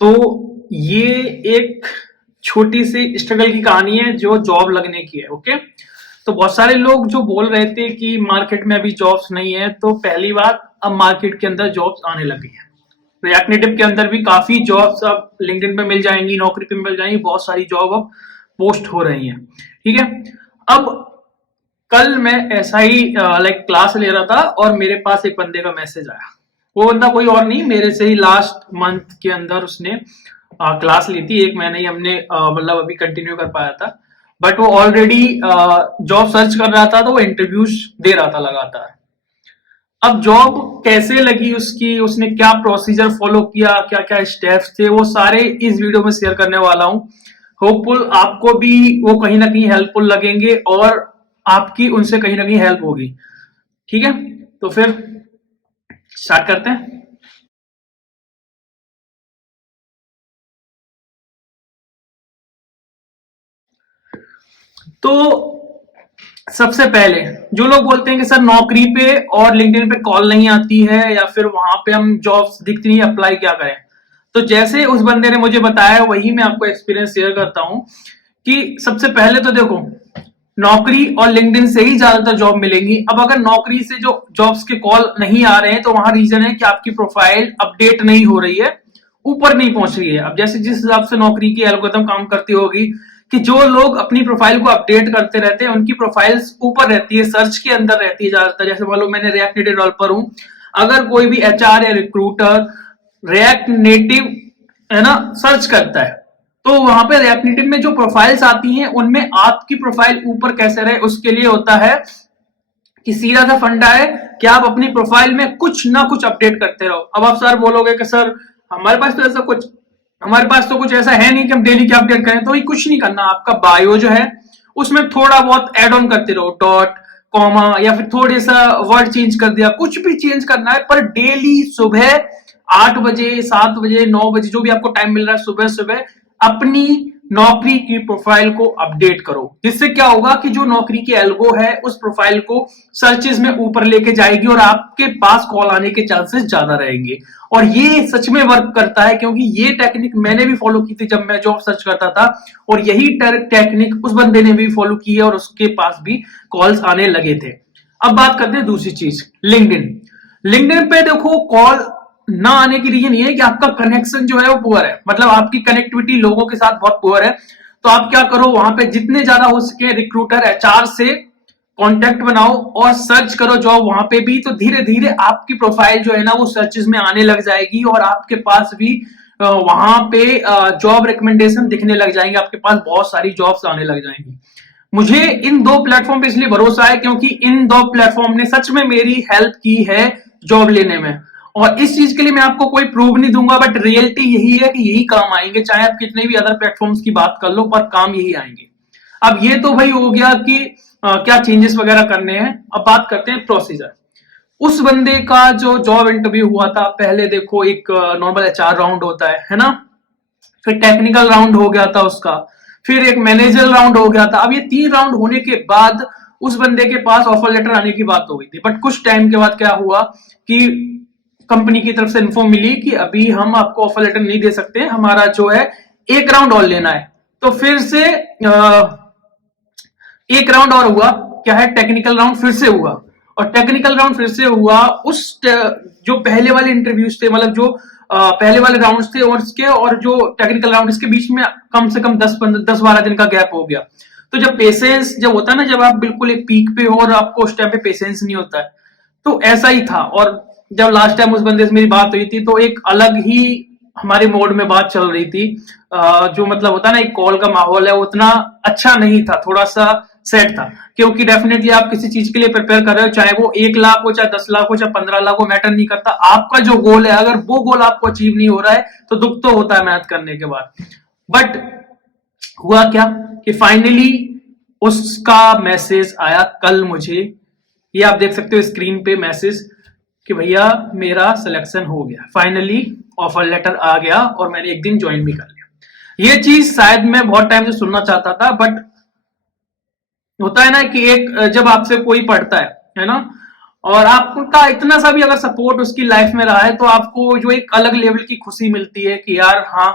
तो ये एक छोटी सी स्ट्रगल की कहानी है जो जॉब लगने की है। ओके, तो बहुत सारे लोग जो बोल रहे थे कि मार्केट में अभी जॉब्स नहीं है, तो पहली बात, अब मार्केट के अंदर जॉब्स आने लगी हैं। रिएक्ट नेटिव के अंदर भी काफी जॉब्स अब लिंक्डइन पे मिल जाएंगी, नौकरी पे मिल जाएंगी, बहुत सारी जॉब अब पोस्ट हो रही हैं। ठीक है। अब कल मैं ऐसा ही क्लास ले रहा था और मेरे पास एक बंदे का मैसेज आया। वो बंदा कोई और नहीं, मेरे से ही लास्ट मंथ के अंदर उसने क्लास ली थी। एक महीने ही हमने मतलब अभी कंटिन्यू कर पाया था, बट वो ऑलरेडी जॉब सर्च कर रहा था, तो वो इंटरव्यूज दे रहा था लगातार। अब जॉब कैसे लगी उसकी, उसने क्या प्रोसीजर फॉलो किया, क्या क्या स्टेप्स थे, वो सारे इस वीडियो में शेयर करने वाला हूं। होपफुल आपको भी वो कहीं ना कहीं हेल्पफुल लगेंगे और आपकी उनसे कहीं ना कहीं हेल्प होगी। ठीक है, तो फिर स्टार्ट करते हैं। तो सबसे पहले जो लोग बोलते हैं कि सर नौकरी पे और लिंक्डइन पे कॉल नहीं आती है, या फिर वहां पे हम जॉब्स दिखती नहीं, अप्लाई क्या करें। तो जैसे उस बंदे ने मुझे बताया वही मैं आपको एक्सपीरियंस शेयर करता हूं कि सबसे पहले तो देखो, नौकरी और लिंक्डइन से ही ज्यादातर जॉब मिलेंगी। अब अगर नौकरी से जो जॉब्स के कॉल नहीं आ रहे हैं, तो वहां रीजन है कि आपकी प्रोफाइल अपडेट नहीं हो रही है, ऊपर नहीं पहुंच रही है। अब जैसे जिस हिसाब से नौकरी की एल्गोरिथम काम करती होगी कि जो लोग अपनी प्रोफाइल को अपडेट करते रहते हैं उनकी प्रोफाइल्स ऊपर रहती है, सर्च के अंदर रहती है ज्यादातर। जैसे मान लो मैंने रिएक्ट नेटिव डेवलपर हूं, अगर कोई भी एचआर या रिक्रूटर रिएक्ट नेटिव है ना सर्च करता है, तो वहां पे रिएक्ट नेटिव में जो प्रोफाइल्स आती हैं उनमें आपकी प्रोफाइल ऊपर कैसे रहे, उसके लिए होता है कि सीधा सा फंडा है कि आप अपनी प्रोफाइल में कुछ ना कुछ अपडेट करते रहो। अब आप सर बोलोगे कि सर हमारे पास तो कुछ ऐसा है नहीं कि हम डेली क्या अपडेट करें, तो ये कुछ नहीं करना। आपका बायो जो है उसमें थोड़ा बहुत एड ऑन करते रहो, डॉट कॉमा या फिर थोड़े सा वर्ड चेंज कर दिया, कुछ भी चेंज करना है। पर डेली सुबह 8 बजे, 7 बजे, 9 बजे, जो भी आपको टाइम मिल रहा है, सुबह सुबह अपनी नौकरी की प्रोफाइल को अपडेट करो। जिससे क्या होगा कि जो नौकरी की एल्गो है उस प्रोफाइल को सर्चेज में ऊपर लेके जाएगी और आपके पास कॉल आने के चांसेस ज्यादा रहेंगे। और ये सच में वर्क करता है, क्योंकि ये टेक्निक मैंने भी फॉलो की थी जब मैं जॉब सर्च करता था, और यही टेक्निक उस बंदे ने भी फॉलो की है और उसके पास भी कॉल्स आने लगे थे। अब बात करते हैं दूसरी चीज, लिंक्डइन। लिंक्डइन पे देखो, कॉल ना आने की रीजन ये है कि आपका कनेक्शन जो है वो पुअर है, मतलब आपकी कनेक्टिविटी लोगों के साथ बहुत पुअर है। तो आप क्या करो, वहां पे जितने ज्यादा हो सके रिक्रूटर एचआर से कांटेक्ट बनाओ और सर्च करो जॉब वहां पे भी। तो धीरे धीरे आपकी प्रोफाइल जो है ना वो सर्चेस में आने लग जाएगी और आपके पास भी वहां पे जॉब रिकमेंडेशन दिखने लग जाएंगे, आपके पास बहुत सारी जॉब्स आने लग जाएंगी। मुझे इन दो प्लेटफॉर्म पे इसलिए भरोसा है क्योंकि इन दो प्लेटफॉर्म ने सच में मेरी हेल्प की है जॉब लेने में। और इस चीज के लिए मैं आपको कोई प्रूफ नहीं दूंगा, बट रियलिटी यही है कि यही काम आएंगे, चाहे आप कितने भी अदर प्लेटफॉर्म्स की बात कर लो, पर काम यही आएंगे। अब ये तो भाई हो गया कि क्या चेंजेस वगैरह करने हैं। अब बात करते हैं प्रोसीजर। उस बंदे का जो जॉब इंटरव्यू हुआ था, पहले देखो एक नॉर्मल एचआर राउंड होता है ना, फिर टेक्निकल राउंड हो गया था उसका, फिर एक मैनेजर राउंड हो गया था। अब ये 3 राउंड होने के बाद उस बंदे के पास ऑफर लेटर आने की बात हो गई थी। बट कुछ टाइम के बाद क्या हुआ कि कंपनी की तरफ से इन्फॉर्म मिली कि अभी हम आपको ऑफर लेटर नहीं दे सकते, हमारा जो है एक राउंड और लेना है। तो फिर से एक राउंड और हुआ, क्या है, टेक्निकल राउंड फिर से हुआ। और टेक्निकल राउंड फिर से हुआ, उस जो पहले वाले इंटरव्यूज थे, मतलब जो पहले वाले राउंड्स थे और इसके और जो टेक्निकल राउंड, इसके बीच में कम से कम 10-12 दिन का गैप हो गया। तो जब पेशेंस जब होता है ना, जब आप बिल्कुल एक पीक पे हो और आपको उस टाइम पे पेशेंस नहीं होता है, तो ऐसा ही था। और जब लास्ट टाइम उस बंदे से मेरी बात हुई थी, तो एक अलग ही हमारे मोड में बात चल रही थी। जो मतलब होता है ना, एक कॉल का माहौल है, उतना अच्छा नहीं था, थोड़ा सा सेट था। क्योंकि डेफिनेटली आप किसी चीज के लिए प्रिपेयर कर रहे हो, चाहे वो 1 लाख हो, चाहे 10 लाख हो, चाहे 15 लाख हो, मैटर नहीं करता। आपका जो गोल है, अगर वो गोल आपको अचीव नहीं हो रहा है, तो दुख तो होता है मेहनत करने के बाद। बट हुआ क्या कि फाइनली उसका मैसेज आया कल मुझे। ये आप देख सकते हो स्क्रीन पे मैसेज कि भैया मेरा सिलेक्शन हो गया, फाइनली ऑफर लेटर आ गया और मैंने एक दिन ज्वाइन भी कर लिया। ये चीज शायद मैं बहुत टाइम से सुनना चाहता था, बट होता है ना कि एक जब आपसे कोई पढ़ता है ना, और आपका इतना सा भी अगर सपोर्ट उसकी लाइफ में रहा है तो आपको जो एक अलग लेवल की खुशी मिलती है कि यार हाँ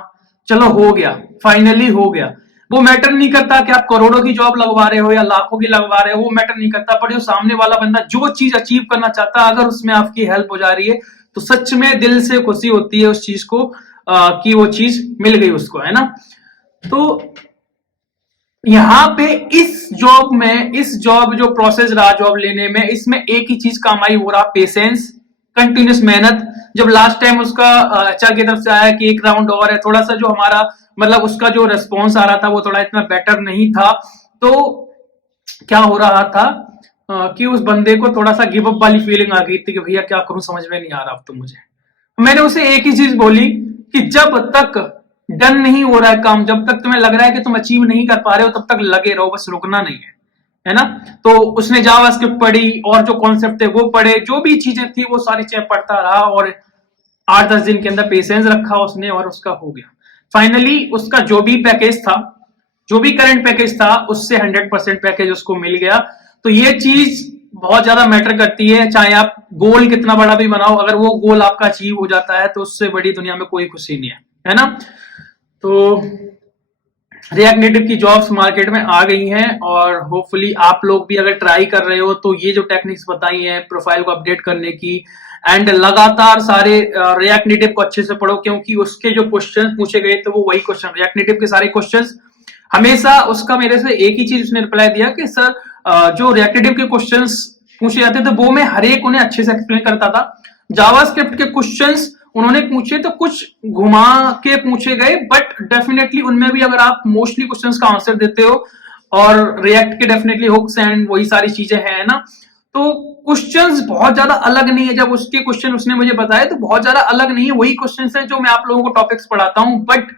चलो हो गया, फाइनली हो गया। वो मैटर नहीं करता कि आप करोड़ों की जॉब लगवा रहे हो या लाखों की लगवा रहे हो, वो मैटर नहीं करता, पर जो सामने वाला बंदा जो चीज अचीव करना चाहता है अगर उसमें आपकी हेल्प हो जा रही है तो सच में दिल से खुशी होती है उस चीज को कि वो चीज मिल गई उसको, है ना। तो यहाँ पे इस जॉब में, इस जॉब जो प्रोसेस रहा जॉब लेने में, इसमें एक ही चीज काम आई, वो रहा पेशेंस, कंटिन्यूस मेहनत। जब लास्ट टाइम उसका एचआर की तरफ से आया कि एक राउंड और है, थोड़ा सा जो हमारा मतलब उसका जो रेस्पॉन्स आ रहा था वो थोड़ा इतना बेटर नहीं था, तो क्या हो रहा था कि उस बंदे को थोड़ा सा गिव अप वाली फीलिंग आ गई थी कि भैया क्या करूं, समझ में नहीं आ रहा अब तो मुझे। मैंने उसे एक ही चीज बोली कि जब तक डन नहीं हो रहा है काम, जब तक तुम्हें लग रहा है कि तुम अचीव नहीं कर पा रहे हो, तब तक लगे रहो, बस रुकना नहीं है ना। तो उसने जावास्क्रिप्ट पढ़ी और जो कॉन्सेप्ट थे वो पढ़े, जो भी चीजें थी वो सारी चीजें पढ़ता रहा और 8-10 दिन के अंदर पेशेंस रखा उसने और उसका हो गया। फाइनली उसका जो भी पैकेज था, जो भी करंट पैकेज था, उससे 100% पैकेज उसको मिल गया। तो ये चीज बहुत ज्यादा मैटर करती है, चाहे आप गोल कितना बड़ा भी बनाओ, अगर वो गोल आपका अचीव हो जाता है तो उससे बड़ी दुनिया में कोई खुशी नहीं है ना। तो रिएक्ट नेटिव की जॉब्स मार्केट में आ गई हैं और होपफुली आप लोग भी अगर ट्राई कर रहे हो तो ये जो टेक्निक्स बताई हैं प्रोफाइल को अपडेट करने की, एंड लगातार सारे रिएक्ट नेटिव को अच्छे से पढ़ो, क्योंकि उसके जो क्वेश्चन पूछे गए थे वो वही क्वेश्चन, रिएक्ट नेटिव के सारे क्वेश्चंस हमेशा उसका मेरे से एक ही चीज उसने रिप्लाई दिया कि सर जो रिएक्ट नेटिव के क्वेश्चंस पूछे जाते थे वो मैं हर एक उन्हें अच्छे से एक्सप्लेन करता था। जावास्क्रिप्ट के क्वेश्चंस उन्होंने पूछे तो कुछ घुमा के पूछे गए, बट डेफिनेटली उनमें भी अगर आप मोस्टली क्वेश्चंस का आंसर देते हो, और रिएक्ट के डेफिनेटली हुक्स एंड वही सारी चीजें हैं ना, तो क्वेश्चंस बहुत ज्यादा अलग नहीं है। जब उसके क्वेश्चन उसने मुझे बताया तो बहुत ज्यादा अलग नहीं है, वही क्वेश्चंस हैं जो मैं आप लोगों को टॉपिक्स पढ़ाता हूं, बट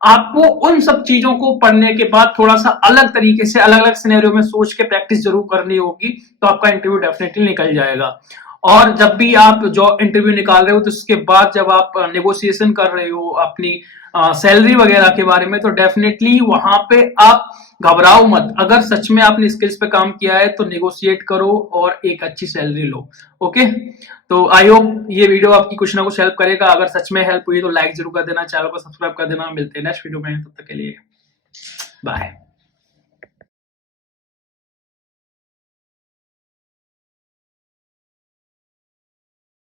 आपको उन सब चीजों को पढ़ने के बाद थोड़ा सा अलग तरीके से अलग अलग सिनेरियो में सोच के प्रैक्टिस जरूर करनी होगी, तो आपका इंटरव्यू डेफिनेटली निकल जाएगा। और जब भी आप जो इंटरव्यू निकाल रहे हो तो उसके बाद जब आप नेगोशिएशन कर रहे हो अपनी सैलरी वगैरह के बारे में, तो डेफिनेटली वहां पे आप घबराओ मत। अगर सच में आपने स्किल्स पे काम किया है तो नेगोशिएट करो और एक अच्छी सैलरी लो। ओके, तो आई होप ये वीडियो आपकी कुछ ना कुछ हेल्प करेगा। अगर सच में हेल्प हुई तो लाइक जरूर कर देना, चैनल को सब्सक्राइब कर देना। मिलते हैं नेक्स्ट वीडियो में, तब तक के लिए बाय।